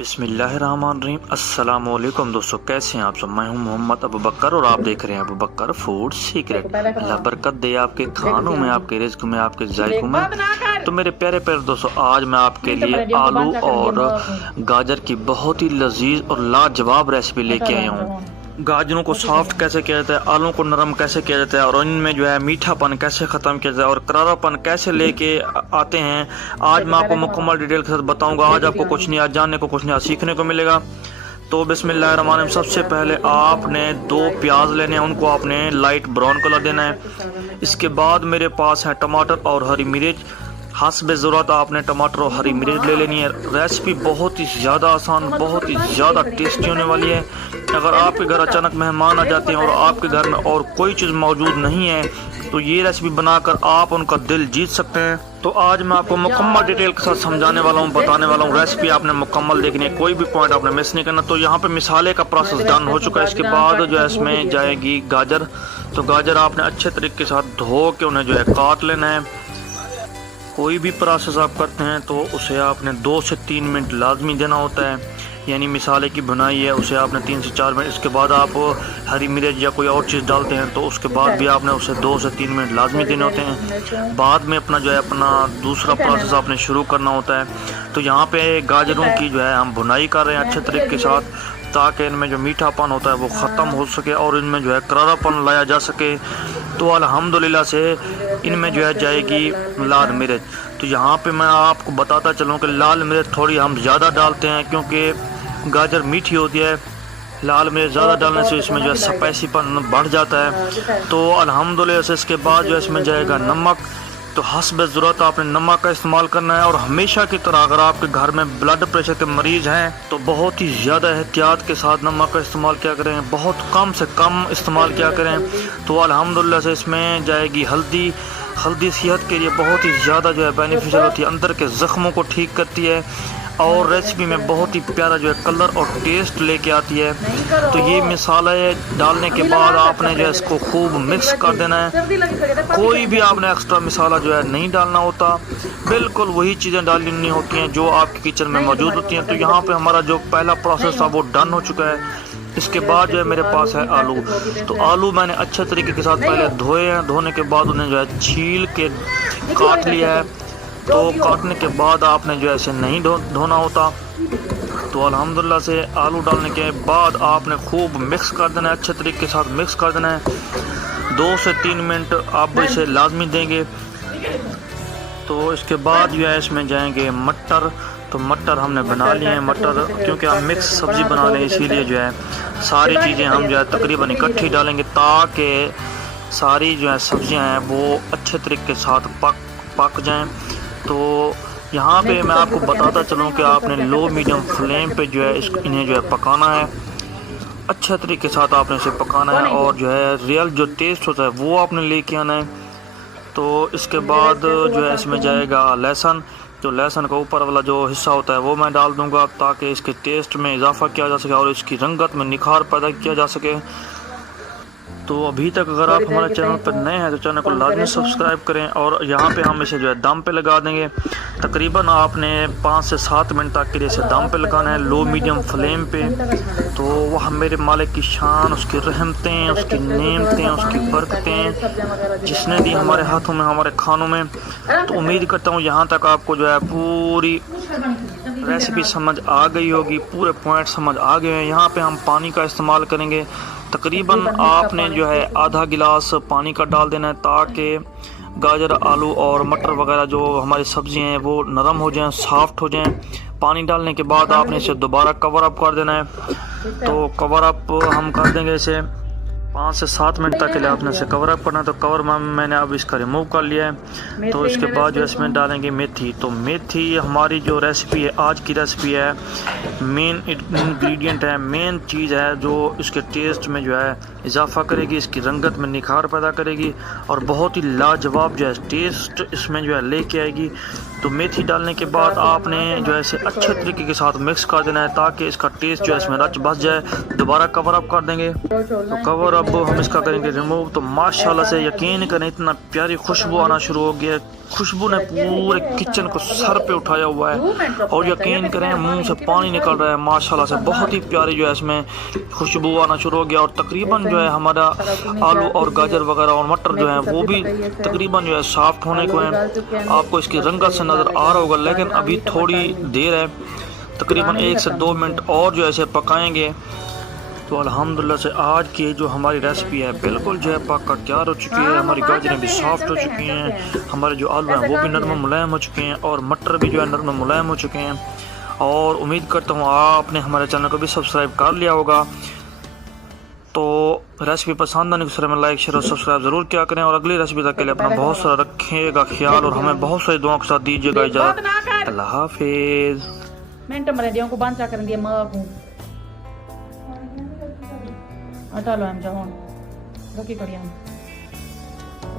बिस्मिल्लाहिर्रहमानिर्रहीम। अस्सलामुअलैकुम दोस्तों, कैसे हैं आप सब। मैं हूं मोहम्मद अबू बकर और आप देख रहे हैं अबू बकर फूड सीक्रेट। अल्लाह बरकत दे आपके खानों में, आपके रिज्क में, आपके जायकों में। तो मेरे प्यारे प्यारे दोस्तों, आज मैं आपके लिए आलू और गाजर की बहुत ही लजीज और लाजवाब रेसिपी लेके आया हूँ। गाजरों को सॉफ्ट कैसे किया जाता है, आलू को नरम कैसे किया जाता है और इनमें जो है मीठापन कैसे ख़त्म किया जाता है और करारापन कैसे लेके आते हैं, आज मैं आपको मुकम्मल डिटेल के साथ बताऊंगा। आज आपको कुछ नहीं, आज जानने को कुछ नहीं, आज सीखने को मिलेगा। तो बिस्मिल्लाहिर्रहमानिर्रहीम, सबसे पहले आपने 2 प्याज लेने हैं, उनको आपने लाइट ब्राउन कलर देना है। इसके बाद मेरे पास है टमाटर और हरी मिर्च। हस्ब ज़रूरत आपने टमाटर और हरी मिर्च ले लेनी है। रेसिपी बहुत ही ज़्यादा आसान, बहुत ही ज़्यादा टेस्टी होने वाली है। अगर आपके घर अचानक मेहमान आ जाते हैं और आपके घर में और कोई चीज़ मौजूद नहीं है तो ये रेसिपी बनाकर आप उनका दिल जीत सकते हैं। तो आज मैं आपको मुकम्मल डिटेल के साथ समझाने वाला हूँ, बताने वाला हूँ। रेसिपी आपने मुकम्मल देखनी है, कोई भी पॉइंट आपने मिस नहीं करना। तो यहाँ पे मिसाले का प्रोसेस डन हो चुका है। इसके बाद जो है इसमें जाएगी गाजर। तो गाजर आपने अच्छे तरीके के साथ धो के उन्हें जो है काट लेना है। कोई भी प्रोसेस आप करते हैं तो उसे आपने 2 से 3 मिनट लाजमी देना होता है। यानी मिसाले की बुनाई है, उसे आपने 3 से 4 मिनट। इसके बाद आप हरी मिर्च या कोई और चीज़ डालते हैं तो उसके बाद भी आपने उसे 2 से 3 मिनट लाजमी देने होते हैं। बाद में अपना जो है अपना दूसरा प्रोसेस आपने शुरू करना होता है। तो यहाँ पे गाजरों की जो है हम बुनाई कर रहे हैं अच्छे तरीके के साथ, ताकि इनमें जो मीठापन होता है वो ख़त्म हो सके और इनमें जो है करारापन लाया जा सके। तो अल्हम्दुलिल्लाह से इनमें जो है जाएगी लाल मिर्च। तो यहाँ पे मैं आपको बताता चलूँ कि लाल मिर्च थोड़ी हम ज़्यादा डालते हैं क्योंकि गाजर मीठी होती है। लाल मिर्च ज़्यादा डालने से इसमें जो है स्पाइसीपन बढ़ जाता है। तो अल्हम्दुलिल्लाह से इसके बाद जो है इसमें जाएगा नमक। तो हस्ब ज़रूरत आपने नमक का इस्तेमाल करना है। और हमेशा की तरह अगर आपके घर में ब्लड प्रेशर के मरीज़ हैं तो बहुत ही ज़्यादा एहतियात के साथ नमक का इस्तेमाल किया करें, बहुत कम से कम इस्तेमाल किया करें। तो अल्हम्दुलिल्लाह से इसमें जाएगी हल्दी। हल्दी सेहत के लिए बहुत ही ज़्यादा जो है बेनिफिशियल होती है, अंदर के ज़ख्मों को ठीक करती है और रेसिपी में बहुत ही प्यारा जो है कलर और टेस्ट लेके आती है। तो ये मसाले डालने के बाद आपने जो है इसको खूब मिक्स कर देना है। कोई भी आपने एक्स्ट्रा मसाला जो है नहीं डालना होता, बिल्कुल वही चीज़ें डालनी होती हैं जो आपके किचन में मौजूद होती हैं। तो यहाँ पे हमारा जो पहला प्रोसेस था वो डन हो चुका है। इसके बाद जो है मेरे पास है आलू। तो आलू मैंने अच्छे तरीके के साथ पहले धोए हैं, धोने के बाद उन्हें जो है छील के काट लिया है। तो काटने के बाद आपने जो है इसे नहीं धोना होता। तो अल्हम्दुलिल्लाह से आलू डालने के बाद आपने खूब मिक्स कर देना है, अच्छे तरीके के साथ मिक्स कर देना है। 2 से 3 मिनट आप इसे लाजमी देंगे। तो इसके बाद जो है इसमें जाएंगे मटर। तो मटर हमने बना लिए हैं। मटर क्योंकि हम मिक्स सब्ज़ी बना लें इसीलिए जो है सारी चीज़ें हम जो है तकरीबन इकट्ठी डालेंगे ताकि सारी जो है सब्ज़ियाँ हैं वो अच्छे तरीके के साथ पक जाएं। तो यहाँ पे मैं आपको बताता चलूँ कि आपने लो मीडियम फ्लेम पे जो है इन्हें जो है पकाना है, अच्छे तरीके के साथ आपने इसे पकाना है और जो है रियल जो टेस्ट होता है वो आपने लेके आना है। तो इसके बाद जो है इसमें जाएगा लहसुन। जो लहसुन का ऊपर वाला जो हिस्सा होता है वो मैं डाल दूंगा ताकि इसके टेस्ट में इजाफा किया जा सके और इसकी रंगत में निखार पैदा किया जा सके। तो अभी तक अगर आप हमारे चैनल पर नए हैं तो चैनल को लाजमी सब्सक्राइब करें। और यहाँ पे हम इसे जो है दम पे लगा देंगे। तकरीबन आपने 5 से 7 मिनट तक के लिए इसे दम पे लगाना है, लो मीडियम फ्लेम पे। तो वह मेरे मालिक की शान, उसकी रहमतें, उसकी नेमतें, उसकी बरकतें जिसने दी हमारे हाथों में, हमारे खानों में। तो उम्मीद करता हूँ यहाँ तक आपको जो है पूरी रेसिपी समझ आ गई होगी, पूरे पॉइंट समझ आ गए हैं। यहाँ पे हम पानी का इस्तेमाल करेंगे। तकरीबन आपने जो है आधा गिलास पानी का डाल देना है ताकि गाजर, आलू और मटर वगैरह जो हमारी सब्ज़ी हैं वो नरम हो जाएं, सॉफ्ट हो जाएं। पानी डालने के बाद आपने इसे दोबारा कवर अप कर देना है। तो कवर अप हम कर देंगे इसे 5 से 7 मिनट तक के लिए आपने इसे कवर अप करना है। तो कवर मैंने अब इसका रिमूव कर लिया है। तो इसके बाद जो इसमें डालेंगे मेथी। तो मेथी हमारी जो रेसिपी है, आज की रेसिपी है, मेन इंग्रेडिएंट है, मेन चीज़ है जो इसके टेस्ट में जो है इजाफा करेगी, इसकी रंगत में निखार पैदा करेगी और बहुत ही लाजवाब जो है टेस्ट इसमें जो है लेके आएगी। तो मेथी डालने के बाद आपने जो है इसे अच्छे तरीके के साथ मिक्स कर देना है ताकि इसका टेस्ट जो है इसमें रच बस जाए। दोबारा कवर अप कर देंगे, तो कवर अप हम इसका करेंगे रिमूव। तो माशाल्लाह से यकीन करें इतना प्यारी खुशबू आना शुरू हो गया है। खुशबू ने पूरे किचन को सर पे उठाया हुआ है और यकीन करें मुंह से पानी निकल रहा है माशाल्लाह से। बहुत ही प्यारी जो है इसमें खुशबू आना शुरू हो गया और तकरीबन जो है हमारा आलू और गाजर वगैरह और मटर जो है वो भी तकरीबन जो है सॉफ्ट होने को है। आपको इसकी रंगत से नज़र आ रहा होगा, लेकिन अभी थोड़ी देर है, तकरीबन 1 से 2 मिनट और जो है इसे पकाएंगे। तो अल्हम्दुलिल्लाह से आज की जो हमारी रेसिपी है बिल्कुल जो है पक कर तैयार हो चुकी है। हमारी गाजरें भी सॉफ्ट हो चुकी हैं, हमारे जो आलू हैं वो भी नरम मुलायम हो चुके हैं और मटर भी जो है नरम मुलायम हो चुके हैं। और उम्मीद करता हूँ आपने हमारे चैनल को भी सब्सक्राइब कर लिया होगा। तो रेसिपी पसंद आने के में लाइक शेयर और सब्सक्राइब ज़रूर किया करें और अगली रेसिपी तक के लिए अपना बहुत सारा रखिएगा ख्याल और हमें बहुत सारी दुआओं के साथ दीजिएगा इजाज़त। अल्लाह हाफिज़। को बांचा कर दिया हटा लो हम जाओ रखी करिए हम